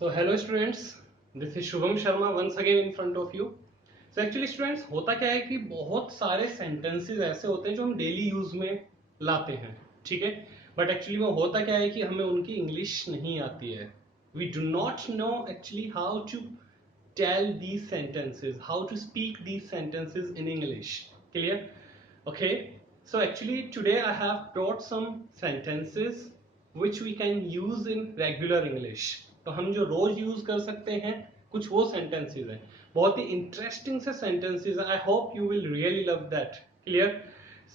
So hello students, this is Shubham Sharma once again in front of you. So actually students होता क्या है कि बहुत सारे sentences ऐसे होते हैं जो हम डेली यूज में लाते हैं, ठीक है, बट एक्चुअली वो होता क्या है कि हमें उनकी इंग्लिश नहीं आती है. We do not know actually how to tell these sentences, how to speak these sentences in English. Clear? Okay, so actually today I have brought some sentences which we can use in regular English. तो हम जो रोज use कर सकते हैं कुछ वो sentences हैं, बहुत ही इंटरेस्टिंग से सेंटेंसेस हैं. I hope you will really love that. Clear?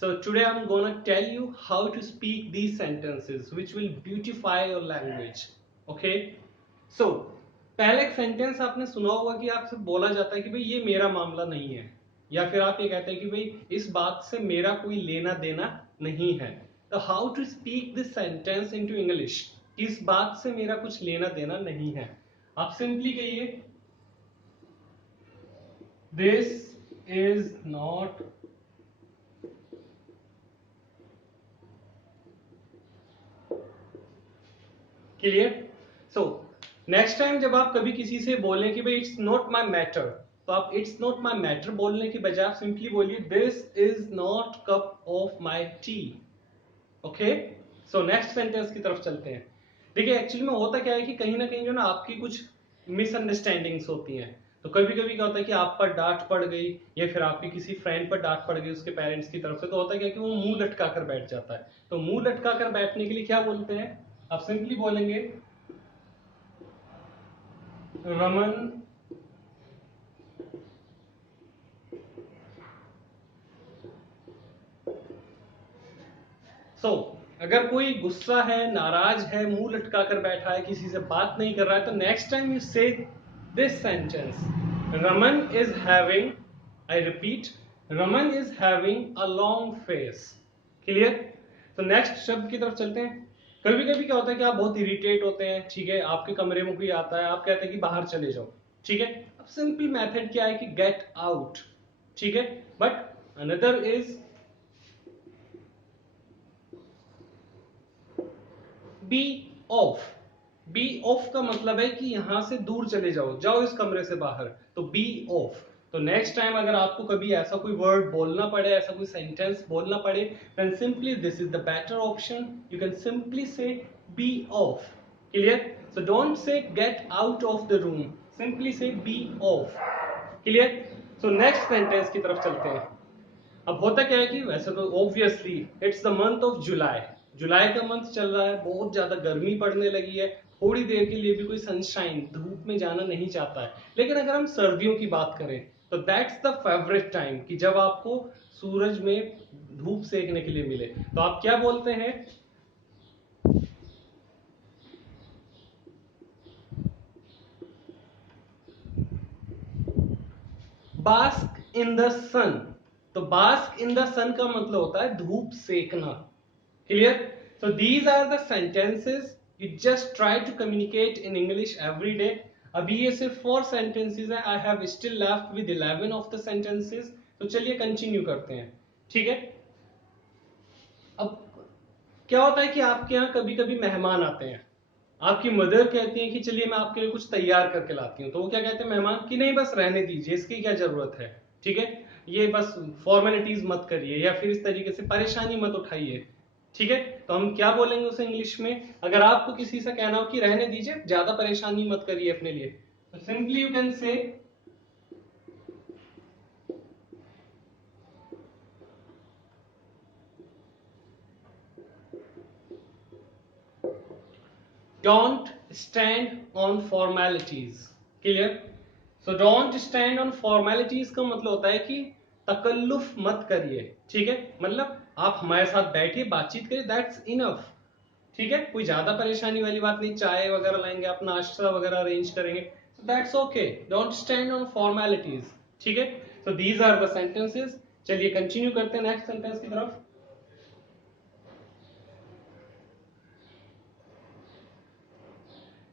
So today I'm gonna tell you how to speak these sentences which will beautify your language. Okay? So पहले एक सेंटेंस आपने सुना होगा कि आपसे बोला जाता है कि भाई ये मेरा मामला नहीं है, या फिर आप ये कहते हैं कि भाई इस बात से मेरा कोई लेना देना नहीं है. तो how to speak this sentence into English, इस बात से मेरा कुछ लेना देना नहीं है. आप सिंपली कहिए this is not clear. So next time जब आप कभी किसी से बोलें कि भाई इट्स नॉट माई मैटर, तो आप इट्स नॉट माई मैटर बोलने की बजाय आप सिंपली बोलिए this is not cup of my T. Okay, so next sentence की तरफ चलते हैं. देखिए एक्चुअली में होता क्या है कि कहीं ना कहीं जो ना आपकी कुछ मिसअंडरस्टैंडिंग्स होती हैं. तो कभी कभी क्या होता है कि आप पर डांट पड़ गई या फिर आपकी किसी फ्रेंड पर डांट पड़ गई उसके पेरेंट्स की तरफ से, तो होता क्या है कि वो मुंह लटका कर बैठ जाता है. तो मुंह लटका कर बैठने के लिए क्या बोलते हैं, आप सिंपली बोलेंगे रमन अगर कोई गुस्सा है, नाराज है, मुंह लटका कर बैठा है, किसी से बात नहीं कर रहा है, तो नेक्स्ट टाइम यू से this sentence Raman is having, I repeat, Raman is having a long face. Clear? तो नेक्स्ट शब्द की तरफ चलते हैं. कभी कभी क्या होता है कि आप बहुत इरिटेट होते हैं, ठीक है, आपके कमरे में कोई आता है, आप कहते हैं कि बाहर चले जाओ, ठीक है. अब सिंपल मेथड क्या है कि गेट आउट, ठीक है, but another is be off. Be off का मतलब है कि यहां से दूर चले जाओ, जाओ इस कमरे से बाहर, तो बी ऑफ. तो नेक्स्ट टाइम अगर आपको कभी ऐसा कोई वर्ड बोलना पड़े, ऐसा कोई सेंटेंस बोलना पड़े, then simply this is the better option, you can simply say be off. Clear? So don't say get out of the room, simply say be off. Clear? So next sentence की तरफ चलते हैं. अब होता क्या है कि वैसे तो obviously it's the month of July, जुलाई का मंथ चल रहा है, बहुत ज्यादा गर्मी पड़ने लगी है, थोड़ी देर के लिए भी कोई सनशाइन, धूप में जाना नहीं चाहता है. लेकिन अगर हम सर्दियों की बात करें तो दैट्स द फेवरेट टाइम कि जब आपको सूरज में धूप सेकने के लिए मिले, तो आप क्या बोलते हैं, बास्क इन द सन. तो बास्क इन द सन का मतलब होता है धूप सेकना. Clear? So these are the sentences you just try to communicate in English every day. अभी ये सिर्फ 4 sentences है, I have still left with 11 of the sentences. तो चलिए कंटिन्यू करते हैं, ठीक है. अब क्या होता है कि आपके यहाँ कभी कभी मेहमान आते हैं, आपकी मदर कहती है कि चलिए मैं आपके लिए कुछ तैयार करके लाती हूँ, तो वो क्या कहते हैं मेहमान कि नहीं बस रहने दीजिए, इसकी क्या जरूरत है, ठीक है, ये बस फॉर्मेलिटीज मत करिए या फिर इस तरीके से परेशानी मत उठाइए, ठीक है. तो हम क्या बोलेंगे उसे इंग्लिश में, अगर आपको किसी से कहना हो कि रहने दीजिए, ज्यादा परेशानी मत करिए अपने लिए, तो simply you can say don't stand on formalities. Clear? So don't stand on formalities का मतलब होता है कि तकल्लुफ मत करिए, ठीक है, मतलब आप हमारे साथ बैठिए, बातचीत करिए, दैट्स इनफ. ठीक है, कोई ज्यादा परेशानी वाली बात नहीं, चाय वगैरह लाएंगे, अपना नाश्ता वगैरह अरेंज करेंगे, so that's okay. Don't stand on formalities, ठीक है. So these are the sentences. चलिए कंटिन्यू करते हैं नेक्स्ट सेंटेंस की तरफ.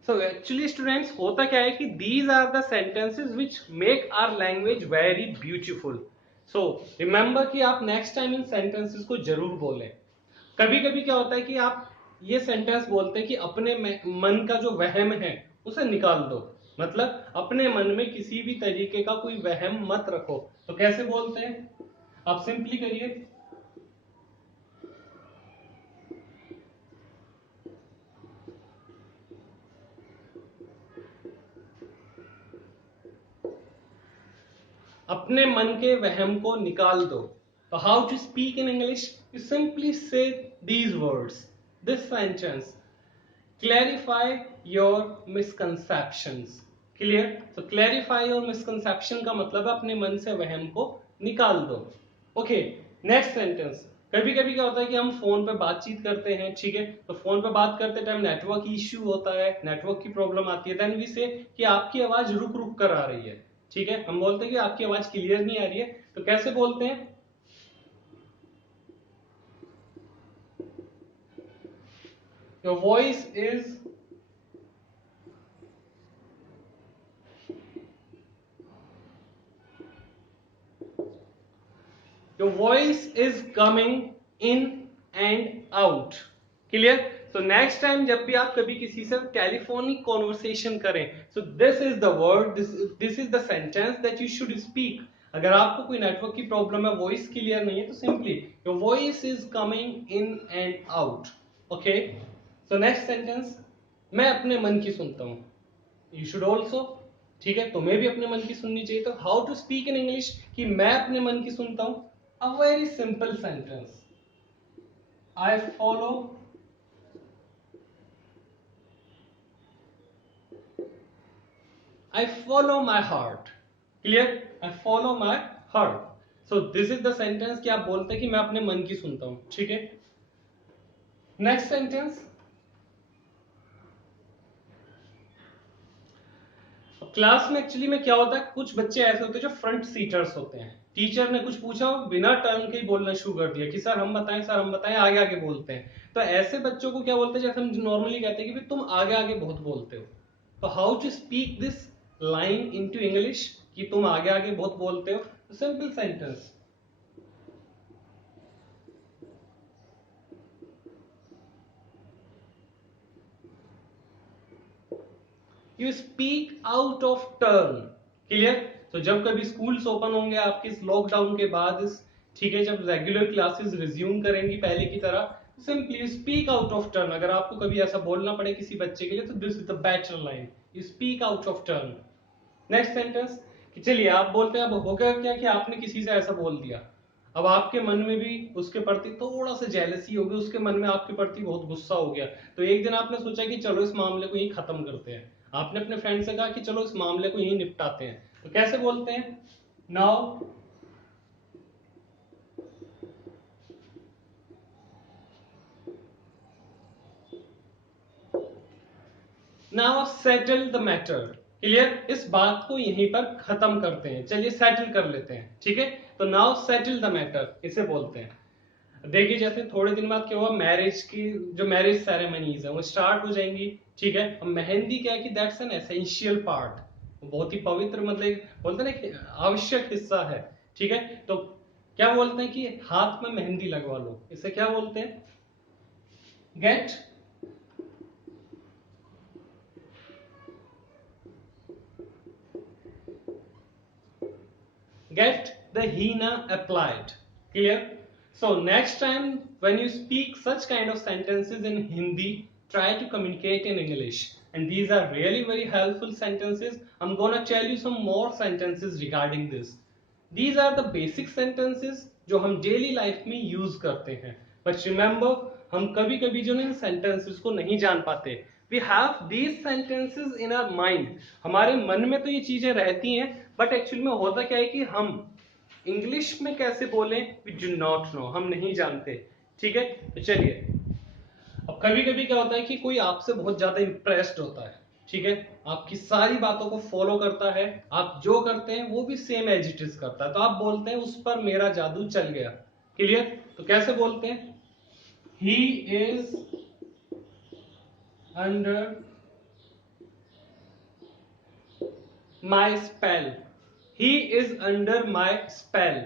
सो एक्चुअली स्टूडेंट्स होता क्या है कि these are the sentences which make our language very beautiful. So remember कि आप नेक्स्ट टाइम इन सेंटेंसेस को जरूर बोलें. कभी कभी क्या होता है कि आप ये सेंटेंस बोलते हैं कि अपने मन का जो वहम है उसे निकाल दो। मतलब अपने मन में किसी भी तरीके का कोई वहम मत रखो। तो कैसे बोलते हैं, आप सिंपली करिए, अपने मन के वहम को निकाल दो। तो how to speak in English, you simply say these words, this sentence, clarify your misconceptions। Clear? तो clarify your misconception का मतलब है अपने मन से वहम को निकाल दो। Okay, next sentence. कभी कभी क्या होता है कि हम फोन पे बातचीत करते हैं, ठीक है, तो फोन पे बात करते टाइम नेटवर्क इश्यू होता है, नेटवर्क की प्रॉब्लम आती है, देन वी से कि आपकी आवाज रुक रुक कर आ रही है, ठीक है, हम बोलते हैं कि आपकी आवाज क्लियर नहीं आ रही है। तो कैसे बोलते हैं, your voice is your voice is coming in and out। Clear? तो नेक्स्ट टाइम जब भी आप कभी किसी से टेलीफोनिक कॉन्वर्सेशन करें, so this is the word, this is the sentence that you should speak. अगर आपको कोई नेटवर्क की प्रॉब्लम है, वॉइस क्लियर नहीं है, तो simply your voice is coming in and out. Okay, so next sentence, मैं अपने मन की सुनता हूं, यू शुड ऑल्सो, ठीक है, तुम्हें भी अपने मन की सुननी चाहिए। तो how to speak in English कि मैं अपने मन की सुनता हूं, a very simple sentence, I follow I follow my heart। Clear? I follow my heart। So this is the sentence कि आप बोलते हैं कि मैं अपने मन की सुनता हूं, ठीक है। नेक्स्ट सेंटेंस, क्लास में एक्चुअली में क्या होता है, कुछ बच्चे ऐसे होते हैं जो फ्रंट सीटर्स होते हैं। टीचर ने कुछ पूछा, बिना टर्न के ही बोलना शुरू कर दिया कि सर हम बताएं, सर हम बताएं, आगे आगे बोलते हैं। तो ऐसे बच्चों को क्या बोलते हैं, जैसे हम नॉर्मली कहते हैं कि तुम आगे आगे बहुत बोलते हो। तो how to speak this line into English कि तुम आगे आगे बहुत बोलते हो, simple sentence, you speak out of turn. Clear? तो जब कभी स्कूल्स ओपन होंगे आपके इस लॉकडाउन के बाद, इस, ठीक है, जब रेगुलर क्लासेस रिज्यूम करेंगी पहले की तरह, simply speak out of turn. अगर आपको कभी ऐसा बोलना पड़े किसी बच्चे के लिए, तो this is the better line, you speak out of turn. Next sentence, कि चलिए आप बोलते हैं, अब हो गया क्या कि आपने किसी से ऐसा बोल दिया, अब आपके मन में भी उसके प्रति थोड़ा सा जेलसी हो गई, उसके मन में आपके प्रति बहुत गुस्सा हो गया। तो एक दिन आपने सोचा कि चलो इस मामले को यही खत्म करते हैं, आपने अपने फ्रेंड से कहा कि चलो इस मामले को यही निपटाते हैं। तो कैसे बोलते हैं, now now settle the matter. Clear? इस बात को यहीं पर खत्म करते हैं, चलिए सेटल कर लेते हैं, ठीक है। तो नाउ सेटल द मैटर इसे बोलते हैं। देखिए जैसे थोड़े दिन बाद क्या हुआ, मैरिज की जो मैरिज सेरेमनीज है वो स्टार्ट हो जाएंगी, ठीक है। अब मेहंदी क्या है कि दैट्स एन एसेंशियल पार्ट, बहुत ही पवित्र, मतलब बोलते हैं ना आवश्यक हिस्सा है, ठीक है। तो क्या बोलते हैं कि हाथ में मेहंदी लगवा लो, इसे क्या बोलते हैं, gate get the henna applied। Clear? So next time when you speak such kind of sentences in Hindi, try to communicate in English, and these are really very helpful sentences। I'm gonna tell you some more sentences regarding this। These are the basic sentences जो हम daily life में use करते हैं। But remember, हम कभी कभी जो इन sentences को नहीं जान पाते। We have these sentences in our mind, हमारे मन में तो ये चीजें रहती हैं, बट एक्चुअली में होता क्या है कि हम इंग्लिश में कैसे बोलें, वी डू नॉट नो, हम नहीं जानते, ठीक है। तो चलिए, अब कभी कभी क्या होता है कि कोई आपसे बहुत ज्यादा इंप्रेस्ड होता है, ठीक है, आपकी सारी बातों को फॉलो करता है, आप जो करते हैं वो भी सेम एज इट इज करता है, तो आप बोलते हैं उस पर मेरा जादू चल गया। क्लियर? तो कैसे बोलते हैं, he is under my spell. He is under my spell,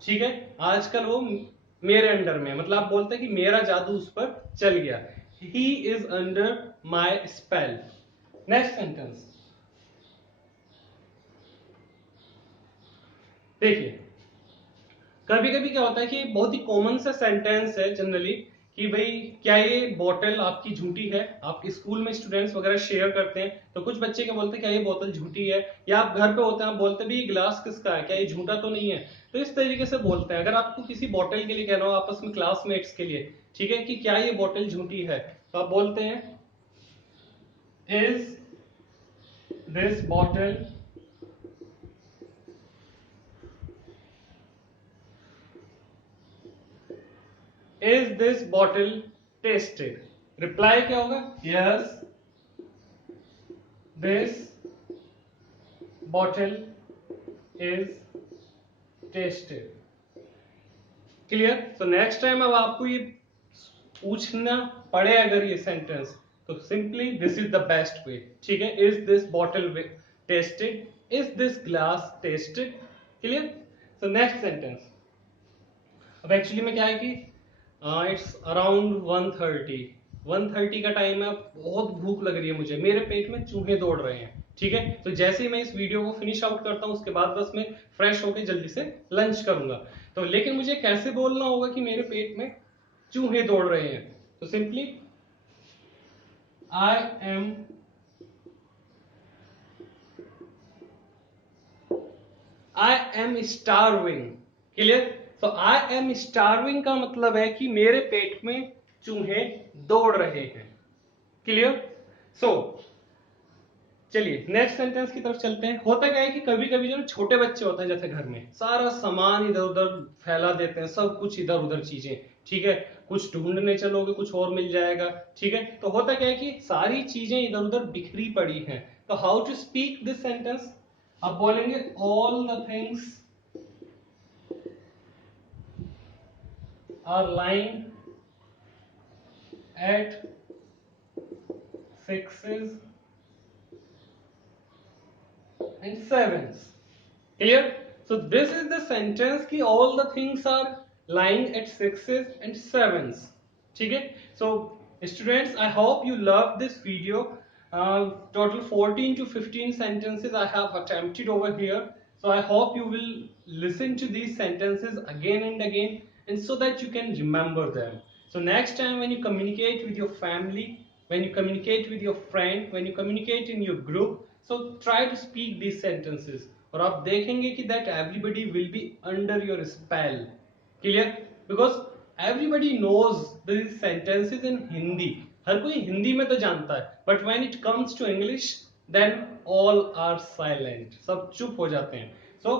ठीक है, आजकल वो मेरे अंडर में, मतलब आप बोलते हैं कि मेरा जादू उस पर चल गया, he is under my spell. Next sentence देखिए, कभी कभी क्या होता है कि बहुत ही कॉमन सा सेंटेंस है जनरली कि भाई क्या ये बोतल आपकी झूठी है। आप स्कूल में स्टूडेंट्स वगैरह शेयर करते हैं तो कुछ बच्चे क्या बोलते हैं, क्या ये बोतल झूठी है। या आप घर पे होते हैं, आप बोलते हैं भी ये गिलास किसका है, क्या ये झूठा तो नहीं है। तो इस तरीके से बोलते हैं। अगर आपको किसी बोतल के लिए कहना हो आपस में क्लासमेट्स के लिए, ठीक है, कि क्या ये बोतल झूठी है, तो आप बोलते हैं is this bottle is this bottle tested. Reply क्या होगा, yes this bottle is tested. Clear. तो नेक्स्ट टाइम अब आपको ये पूछना पड़े अगर ये सेंटेंस, तो simply this is the best way, ठीक है। Is this bottle tested, is this glass tested. Clear. So next sentence, अब एक्चुअली में क्या है कि इट्स अराउंड 1:30 का टाइम है। बहुत भूख लग रही है मुझे, मेरे पेट में चूहे दौड़ रहे हैं, ठीक है। तो जैसे ही मैं इस वीडियो को फिनिश आउट करता हूं उसके बाद बस मैं फ्रेश होकर जल्दी से लंच करूंगा। तो लेकिन मुझे कैसे बोलना होगा कि मेरे पेट में चूहे दौड़ रहे हैं, तो simply I am starving. Clear. तो आई एम स्टारविंग का मतलब है कि मेरे पेट में चूहे दौड़ रहे हैं। क्लियर। सो चलिए नेक्स्ट सेंटेंस की तरफ चलते हैं। होता क्या है कि कभी कभी जो छोटे बच्चे होते हैं जैसे घर में सारा सामान इधर उधर फैला देते हैं, सब कुछ इधर उधर चीजें, ठीक है। कुछ ढूंढने चलोगे कुछ और मिल जाएगा, ठीक है। तो होता क्या है कि सारी चीजें इधर उधर बिखरी पड़ी हैं। तो how to speak this sentence, आप बोलेंगे all the things are lying at sixes and sevens. Clear? So this is the sentence कि all the things are lying at sixes and sevens. ठीक है। So students, I hope you love this video. Total 14 to 15 sentences I have attempted over here. So I hope you will listen to these sentences again and again, and so that you can remember them. So next time when you communicate with your family, when you communicate with your friend, when you communicate in your group, so try to speak these sentences. और आप देखेंगे कि that everybody will be under your spell. Clear? Because everybody knows these sentences in Hindi. हर कोई हिंदी में तो जानता है, but when it comes to English, then all are silent. सब चुप हो जाते हैं। So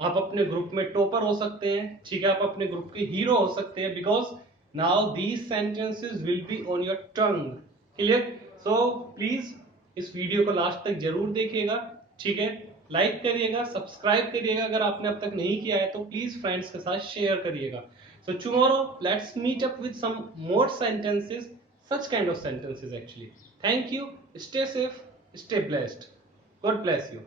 आप अपने ग्रुप में टॉपर हो सकते हैं, ठीक है। आप अपने ग्रुप के हीरो हो सकते हैं, because now these sentences will be on your tongue. Clear. So please इस वीडियो को लास्ट तक जरूर देखिएगा, ठीक है। लाइक करिएगा, सब्सक्राइब करिएगा, अगर आपने अब तक नहीं किया है तो प्लीज फ्रेंड्स के साथ शेयर करिएगा। So tomorrow let's meet up with some more sentences, such kind of sentences actually. Thank you, stay safe, stay blessed. God bless you.